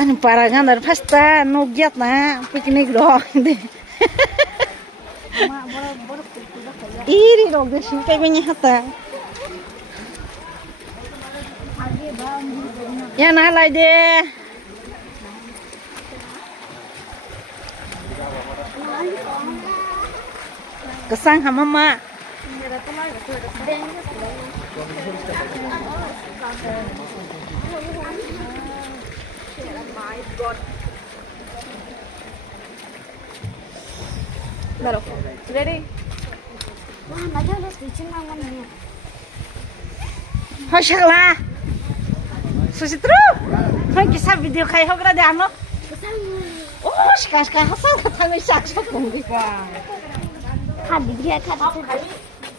Anu parangan dari pasta nugiat na piknik dong deh. Iri dong deh sih kayak banyak hata. Ya nalai deh. Kesang sama mak. Baru, ready? Wah, macam ada stitching namanya. Hoşala. Susi terus. Hai kisah video kayak ho grade ano. Oh, sekarang hasal kata misal sok kundi. Kadi dia kadi.